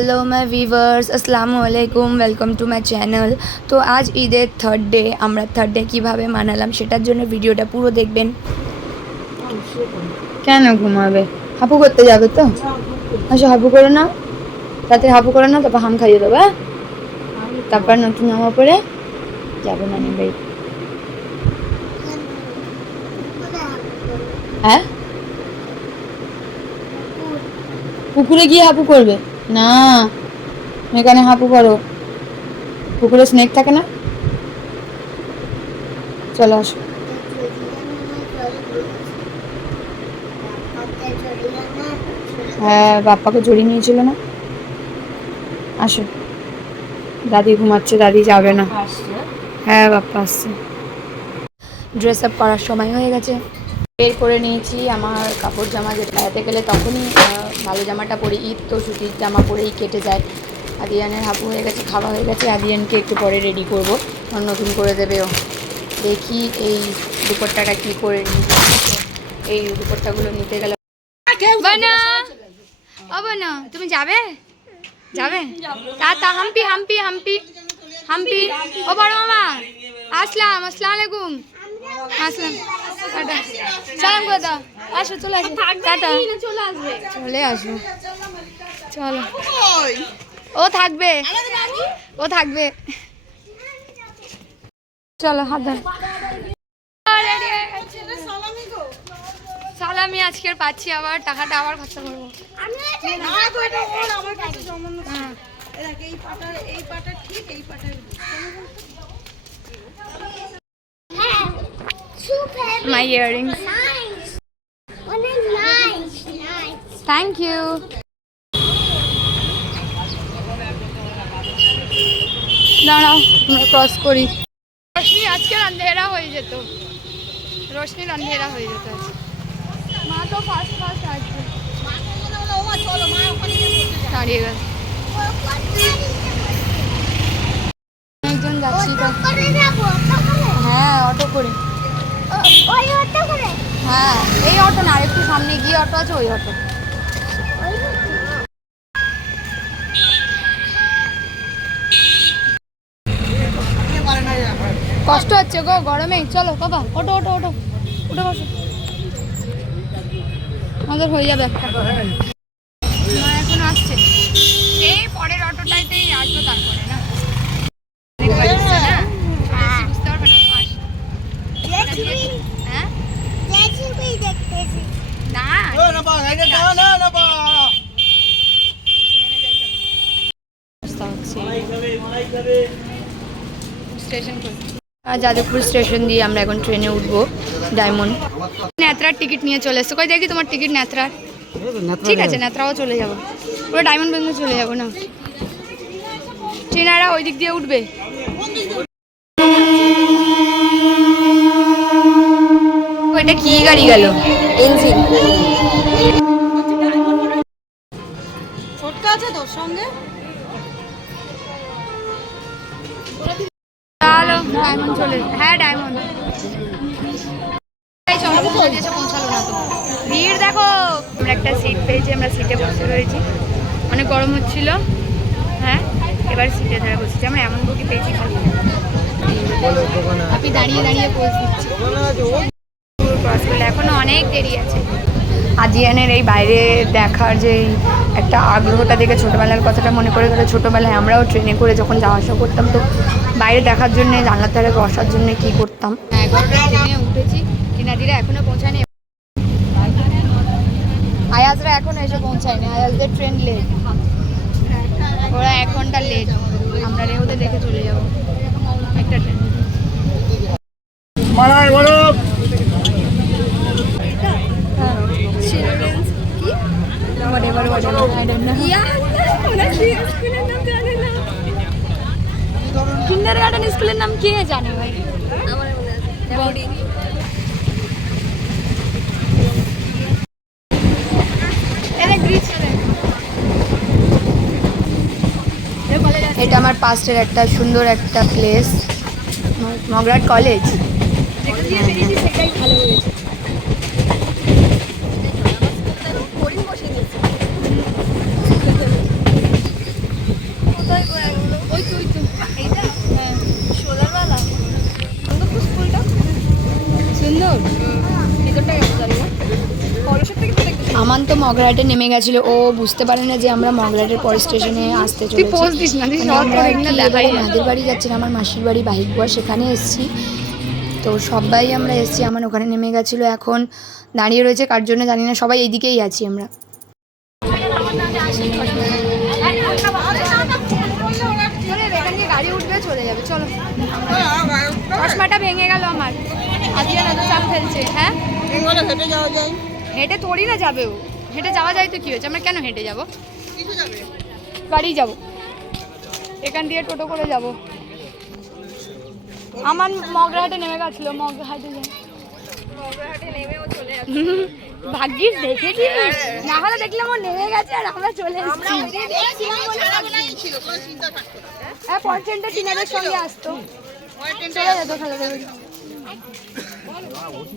Hello my viewers আসসালামু আলাইকুম welcome to my channel. তো আজ ঈদের থার্ড ডে, আমরা থার্ড ডে কীভাবে মানালাম সেটার জন্য ভিডিওটা পুরো দেখবেন। কেন ঘুমাবে? হাপু করতে যাবে তো? আচ্ছা হাপু করে না, রাতে হাপু করে না, তারপর হাম খাইয়ে দেবো। তারপর নতুন জামা পরে যাবো নানি বাড়ি। হ্যাঁ, পুকুরে গিয়ে হাপু করবে না, এখানে হাপু করো। পুকুরে স্নেক থাকে না? চলো আসো। হ্যাঁ, বাপ্পাকে জড়িয়ে নিয়েছিল না। আসো, দাদি ঘুমাচ্ছে, দাদি যাবে না। হ্যাঁ বাপ্পা আসছে। ড্রেস আপ করার সময় হয়ে গেছে, বের করে নিয়েছি আমার কাপড় জামা, যেটা বেড়াতে গেলে তখনই ভালো জামাটা পরি। ঈদ তো সুতির জামা পরেই কেটে যায়। আদিয়ানের হাপু হয়ে গেছে, খাওয়া হয়ে গেছে। আদিয়ানকে একটু পরে রেডি করবো, নতুন করে দেবেও। দেখি এই দুপট্টাটা কী করে নিই। এই দুপট্টাগুলো নিতে গেলে না, তুমি যাবে যাবে তা হাম্পি হাম্পি হাম্পি হাম্পি। ও বড় মামা আসলাম, আসসালামু আলাইকুম। আসলাম, সালাম করে দাও। আসো, চলে আসো, টাটা। চলে আসো, চলো। ও থাকবে, ও থাকবে। চলো হাত ধর। সালামি আজকের পাচ্ছি, আবার টাকাটা আবার খরচা করবো। My earrings. Thank you. দাঁড়াও, আমরা ক্রস করি। রোশনি আজকে আন্ধেরা হয়ে যেত, রোশনির আন্ধেরা হয়ে যেত আজকে। মা তো ফার্স্ট ফার্স্ট আসবে, দাঁড়িয়ে গেল। একজন যাচ্ছি তো। হ্যাঁ অটো করে। হ্যাঁ এই অটো না, আরেকটু সামনে গিয়ে অটো আছে, ওই অটো। কষ্ট হচ্ছে গো গরমে। চলো বাবা, ওটো ওটো ওটো উঠে বসো, আমাদের হয়ে যাবে একটা। মা এখন আসছে, এই পরের অটোটাইতেই আসবো, তারপরে না বুঝতে পারবে না। হ্যাঁ যাদবপুর স্টেশন দিয়ে আমরা এখন ট্রেনে উঠবো ডায়মন্ড। নেত্রার টিকিট নিয়ে চলে এসছো, কই দেখি তোমার টিকিট। নেত্রার ঠিক আছে, নেত্রাও চলে যাবো, পুরো ডায়মন্ড বেঙ্গল চলে যাবো না। ট্রেনারা ওই দিক দিয়ে উঠবে। এটা কি গাড়ি গেল? এনজিন আছে তোর সঙ্গে। চলো ডায়মন্ড চলে, হ্যাঁ ডায়মন্ড। পৌঁছালো না তো, ভিড় দেখো। আমরা একটা সিট পেয়েছি, আমরা সিটে বসে রয়েছি, অনেক গরম হচ্ছিল। হ্যাঁ এবার সিটে ধরে বসেছি আমরা, এমন বকি পেয়েছি খালি। আপনি দাঁড়িয়ে দাঁড়িয়ে পোজ দিচ্ছি, ক্রস করলে এখনো অনেক দেরি আছে। আজিয়ানের এই বাইরে দেখার যে একটা আগ্রহটা দেখে ছোটোবেলার কথাটা মনে করে গেলো। ছোটোবেলায় আমরাও ট্রেনে করে যখন যাওয়া আসা করতাম, তো বাইরে দেখার জন্যে, জানলার ধারে বসার জন্যে কী করতাম। 11টায় ট্রেনে উঠেছি, টিনাদিরা এখনও পৌঁছায়নি, আয়াজরা এখনও এসে পৌঁছায়নি। আয়াজদের ট্রেন লেট, ওরা 1 ঘন্টা লেট। আমরা ওদের দেখে চলে যাবো একটা ট্রেন। কিন্ডারগার্টেন স্কুলের নাম কে জানে ভাই? এটা আমার পাস্টের একটা সুন্দর একটা প্লেস, মগরাট কলেজ। মগরাহাটে নেমে গেছিল, ও বুঝতে পারে না যে আমরা মগরাহাটের পরের স্টেশনে আসতে চলেছি। মাদের বাড়ি যাচ্ছি না, আমার মাসির বাড়ি বাহিকগড়, সেখানে এসেছি। তো সবাই আমরা এসেছি, আমার ওখানে নেমে গেছিলো, এখন দাঁড়িয়ে রয়েছে কার জন্য জানি না, সবাই এইদিকেই আছি আমরা। গাড়ি উঠবে চলে যাবে, চলো। চশমাটা ভেঙে গেল আমার, আজকে না চাপ ফেলছে। হ্যাঁ হেঁটে যাওয়া যায়, হেঁটে থোড়ি না যাবে, ও হেঁটে যাওয়া যায় তো কি হয়েছে, আমরা কেন হেঁটে যাবো, গাড়ি যাবো, এখান দিয়ে টোটো করে যাব। আমার মগরাহাটে নেমে গেছিল, মগরাহাটে নেমেও চলে যাচ্ছে। ভাগ্যিস দেখেছি, না হলে দেখলাম ও নেমে গেছে আর আমরা চলে এসেছি। হ্যাঁ পয়েন্টটা টিনাদের সঙ্গে আসতো, চলে যেত খালাদের বাড়ি।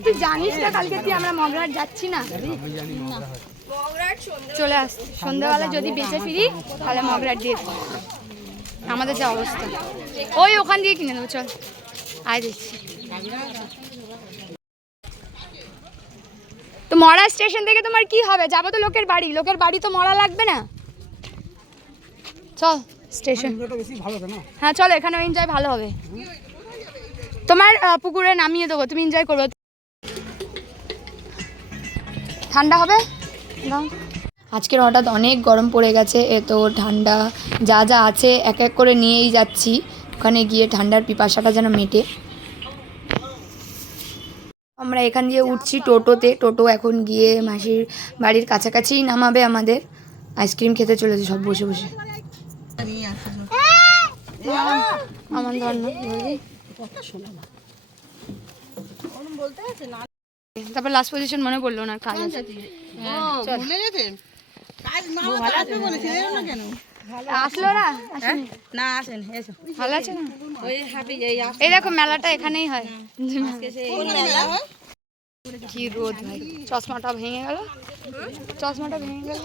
তুই জানিস না কালকে তুই আমরা মগরাহাট যাচ্ছি না, চলে আস সন্ধ্যাবেলা যদি বেঁচে ফিরি তাহলে মগরাহাট দিয়ে আমাদের যা অবস্থা, ওই ওখান দিয়ে কিনে দেবো, চল আয় দিচ্ছি। তো মরা স্টেশন থেকে তোমার কি হবে, যাবো তো লোকের বাড়ি, লোকের বাড়ি তো মরা লাগবে না, চল স্টেশন। হ্যাঁ চলো, এখানে এনজয় ভালো হবে, তোমার পুকুরে নামিয়ে দেবো, তুমি এনজয় করবে, ঠান্ডা হবে। আজকের হঠাৎ অনেক গরম পড়ে গেছে, এ তো ঠান্ডা যা যা আছে এক এক করে নিয়েই যাচ্ছি, ওখানে গিয়ে ঠান্ডার পিপাসাটা যেন মেটে। আমরা এখান দিয়ে উঠছি টোটোতে, টোটো এখন গিয়ে মাসির বাড়ির কাছাকাছিই নামাবে আমাদের। আইসক্রিম খেতে চলেছে সব বসে বসে। আমার ধর না, তারপর লাস্ট পজিশন মনে পড়লো না, কাজ আছে। আসলো না, না আসেন, ভালো আছে না? এই দেখো মেলাটা এখানেই হয়। কি রোদ ভাই, চশমাটা ভেঙে গেল, চশমাটা ভেঙে গেল।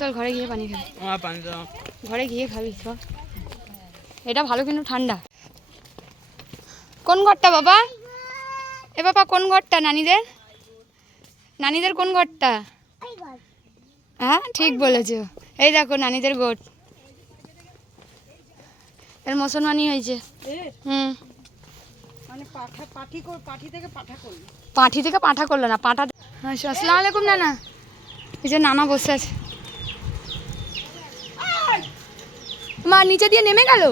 চল ঘরে গিয়ে পানি খাবি, ঘরে গিয়ে খাবি চল। এটা ভালো কিন্তু ঠান্ডা। কোন ঘরটা বাবা, এ বাবা কোন ঘরটা, নানিদের, নানিদের কোন ঘরটা? হ্যাঁ ঠিক বলেছো, এই দেখো নানিদের গোট, এর মুসলমানি হয়েছে। পাঠি থেকে পাঠা করলো না, পাঠা। আসসালামু আলাইকুম নানা, এই যে নানা বসে আছে। মা নিচে দিয়ে নেমে গেল,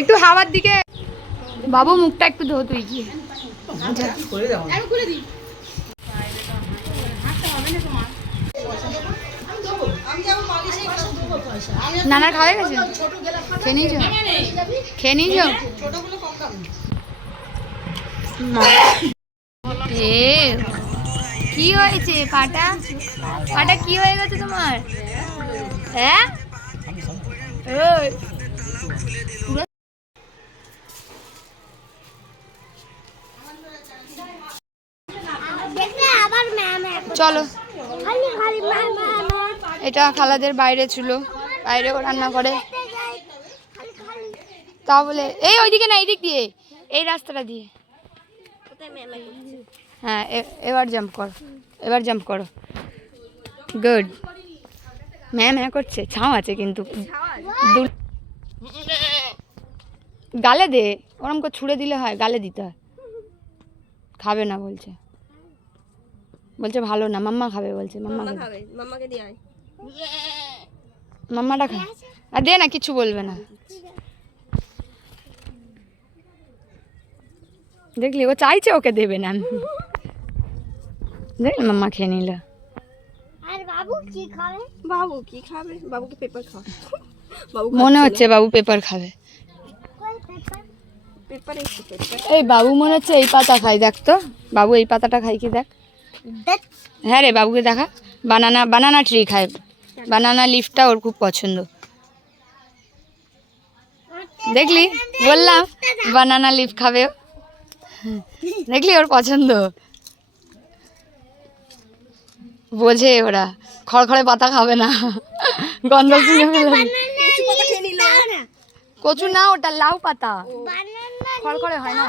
একটু হাওয়ার দিকে। বাবু মুখটা একটু ধো তুই গিয়ে, নানা খাওয়া গেছে, খেয়ে নিয়েছ, খেয়ে নিয়েছ। এ কি হয়েছে পাটা, পাটা কি হয়ে গেছে তোমার? হ্যাঁ চলো, এটা খালাদের বাইরে ছিল, বাইরেও রান্না করে, তাহলে এই ওইদিকে না, এইদিক দিয়ে, এই রাস্তাটা দিয়ে। হ্যাঁ এবার জাম্প করো, এবার জাম্প করো, গুড। ম্যাম হ্যাঁ করছে, ছাও আছে কিন্তু গালে দে, ওরম করে ছুঁড়ে দিলে হয়, গালে দিতে হয়। খাবে না বলছে, বলছে ভালো না, মাম্মা খাবে বলছে, মাম্মা খাবে, মাম্মাকে দিয়ে আয়, মাম্মাটা খা, আর দে না, কিছু বলবে না। দেখলি ও চাইছে ওকে দেবে না, দেখলি মাম্মা খেয়ে নিল। আর বাবু কি খাবে, বাবু কি খাবে, বাবুকে পেপার খাওয়া, মনে হচ্ছে বাবু পেপার খাবে। এই বাবু মনে হচ্ছে এই পাতা খাই, দেখ তো বাবু এই পাতাটা খাই কি, দেখ। হ্যাঁ রে বাবুকে দেখা, বানানা, বানানা ট্রি খায়, বানানা লিফটা ওর খুব পছন্দ। দেখলি বললাম বানানা লিফ খাবে, দেখলি ওর পছন্দ, বোঝে ওরা, খড়খড়ে পাতা খাবে না। গন্ধ শুনে কচু না, ওটা লাউ পাতা, খড়খড়ে হয় না।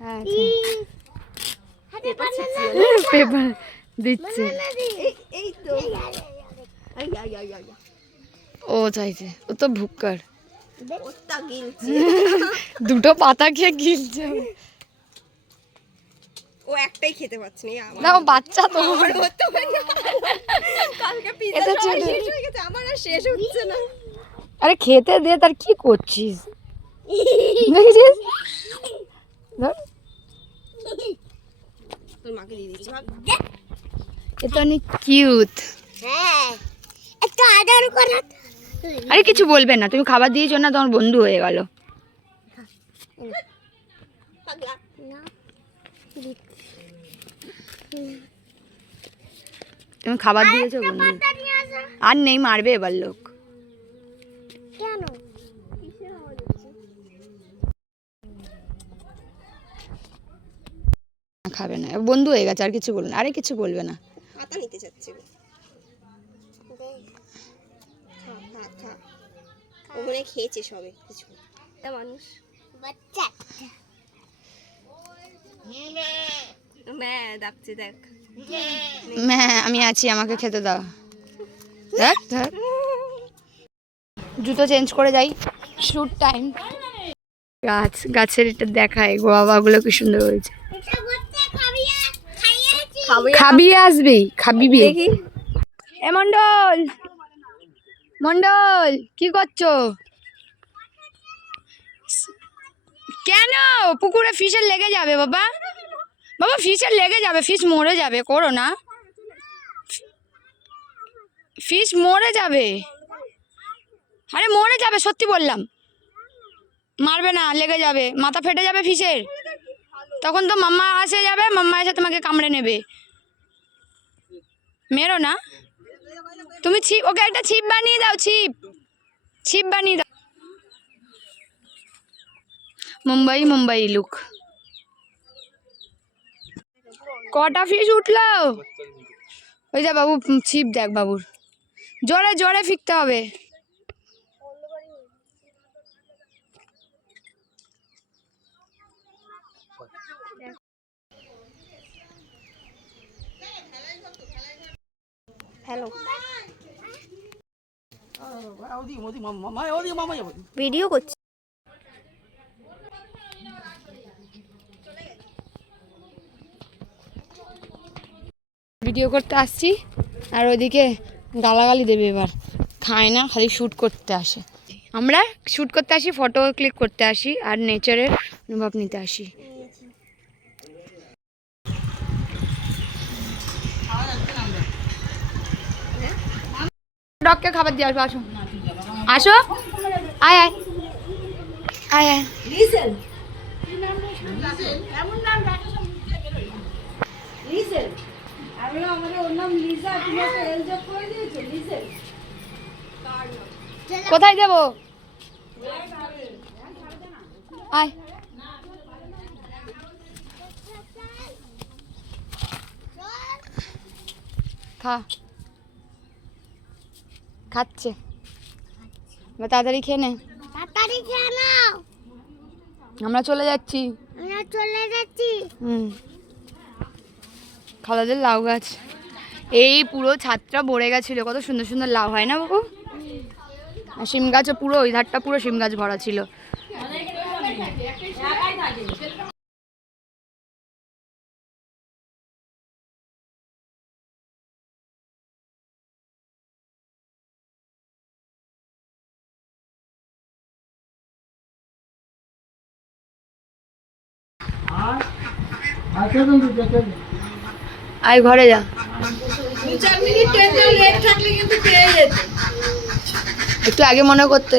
হ্যাঁ পেপার দিচ্ছে। ও চাইছে, ও তো ভুক্কার, দুটো পাতা খেয়ে গিলছে। ও একটাই খেতে পারছে না, ও বাচ্চা তো। আমার আর শেষ হচ্ছে না। আরে খেতে দে, তার কি করছিস? দেখেছিস? তোর মাকে দিয়ে দিচ্ছি। এটা অনেক কিউট। হ্যাঁ, একটু আদর করা। আরে কিছু বলবে না, তুমি খাবার দিয়েছো না, তোমার বন্ধু হয়ে গেল। তুমি খাবার দিয়েছো বন্ধু, আর নেই, মারবে এবার লোক। কেন খাবে না, বন্ধু হয়ে গেছে, আর কিছু বলবে না। আরে কিছু বলবে না। পাতা নিতে যাচ্ছে। ওখানে খেয়েছে সবে কিছু মানুষ বাচ্চা ডাকছে, দেখ আমি আছি, আমাকে খেতে দাও। দেখ দেখ, জুতো চেঞ্জ করে যাই, শুট টাইম। গাছের এটা দেখায়, গোয়াবাগুলো কি সুন্দর হয়েছে। খাবি আসবি, খাবি দেখি। এ মন্ডল, মন্ডল কি করছো? কেন? পুকুরে ফিশের লেগে যাবে বাবা, বাবা ফিশের লেগে যাবে, ফিশ মরে যাবে, করো না, ফিশ মরে যাবে। আরে মরে যাবে, সত্যি বললাম, মারবে না, লেগে যাবে, মাথা ফেটে যাবে ফিশের, তখন তো মাম্মা এসে যাবে, মাম্মা এসে তোমাকে কামড়ে নেবে। মেরো না, তুমি ছিপ, ওকে একটা ছিপ বানিয়ে দাও, ছিপ, ছিপ বানিয়ে দাও। মুম্বাই মুম্বাই লুক। কটা ফিশ উঠলো? ওই যা বাবু, ছিপ দেখ বাবুর, জোরে জোরে ফিরতে হবে। হ্যালো, ভিডিও করছি। ভিডিও করতে আসছি, আর ওইদিকে গালাগালি দেবে এবার, খায় না, খালি শ্যুট করতে আসে। আমরা শ্যুট করতে আসি, ফটো ক্লিক করতে আসি, আর নেচারের অনুভব নিতে আসি। ডগকে খাবার দিয়ে আসবো, আসো আসো, আয় আয় আয় আয়। কোথায় যাবো? আয়, খা, খাচ্ছে, তাড়াতাড়ি খেয়ে নে, তাড়াতাড়ি খেয়ে নাও। আমরা চলে যাচ্ছি। খালাদের লাউ গাছ, এই পুরো ছাদটা ভরে গেছিল, কত সুন্দর সুন্দর লাউ হয় না বাবু। আর শিম গাছও পুরো, ওই ধারটা পুরো শিম গাছ ভরা ছিল। আয় ঘরে যা, একটু আগে মনে করতে।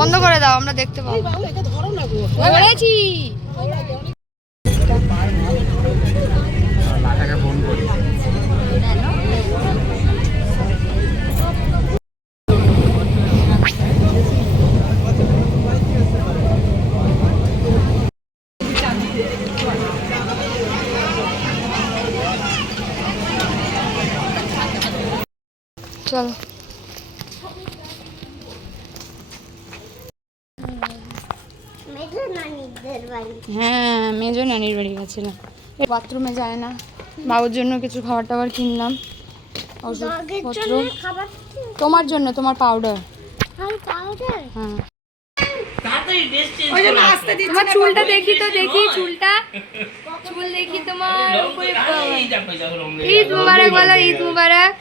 বন্ধ করে দাও, আমরা দেখতে পাবো। ধরেছি। চলো। হ্যাঁ, মেজো নানির বাড়ি গেছিলাম। বাথরুমে যায় না, বাবুর জন্য কিছু খাবার টাবার কিনলাম, ওষুধপত্র। তোমার জন্য, তোমার পাউডার। হ্যাঁ, তোমার চুলটা দেখি তো, দেখি চুলটা, চুল দেখি তোমার। ঈদ মুবারক বলো, ঈদ মুবারক।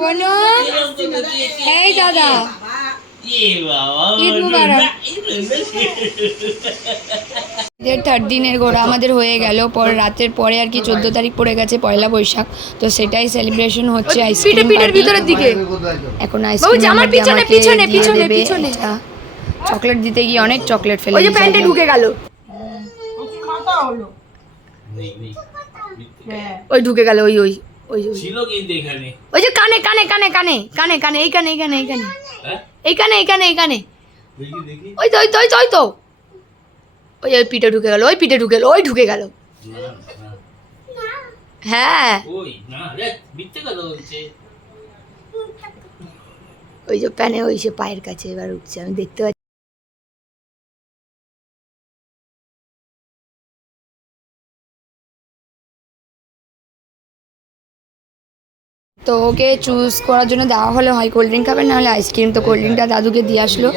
বনু, এই দাদা, ঈদ মুবারক। 3 দিনের গোড়া আমাদের হয়ে গেল, পরে রাতের পরে আর কি 14 তারিখ পড়ে গেছে পয়লা বৈশাখ, তো সেটাই সেলিব্রেশন হচ্ছে। আইসক্রিম পিঠের ভিতরের দিকে এখন আইসক্রিম আমার পিছনে পিছনে পিছনে পিছনে চকলেট দিতে গিয়ে অনেক চকলেট ফেলে ওই যে প্যান্টে ঢুকে গেল, ওই ঢুকে গেল, ওই ওই ওই ছিল কিন্তু এখানে, ওই যে কানে কানে কানে কানে কানে কানে এইখানে এইখানে এইখানে এইখানে এইখানে এইখানে, ওই তো ওই তো ওই তো ওই তো ওই ওই পিঠে ঢুকে গেল, ওই পিঠে ঢুকে গেল, ওই ঢুকে গেল। হ্যাঁ, ওই যে প্যানে ওই সে পায়ের কাছে এবার উঠছে, আমি দেখতে পাচ্ছি। তো ওকে চুজ করার জন্য দেওয়া হলে হয় কোল্ড ড্রিঙ্ক খাবে, নাহলে আইসক্রিম। তো কোল্ড ড্রিঙ্কটা দাদুকে দিয়ে আসলো,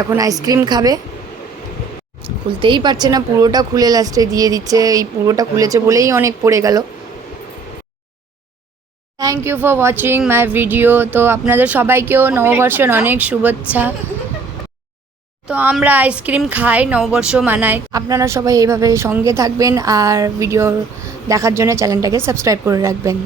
এখন আইসক্রিম খাবে। খুলতেই পারছে না, পুরোটা খুলে লাস্টে দিয়ে দিচ্ছে, এই পুরোটা খুলেছে বলেই অনেক পড়ে গেল। Thank you for watching my video. তো আপনাদের সবাইকেও নববর্ষের অনেক শুভেচ্ছা। তো আমরা আইসক্রিম খাই, নববর্ষ মানাই। আপনারা সবাই এইভাবে সঙ্গে থাকবেন আর ভিডিও দেখার জন্য চ্যানেলটাকে সাবস্ক্রাইব করে রাখবেন।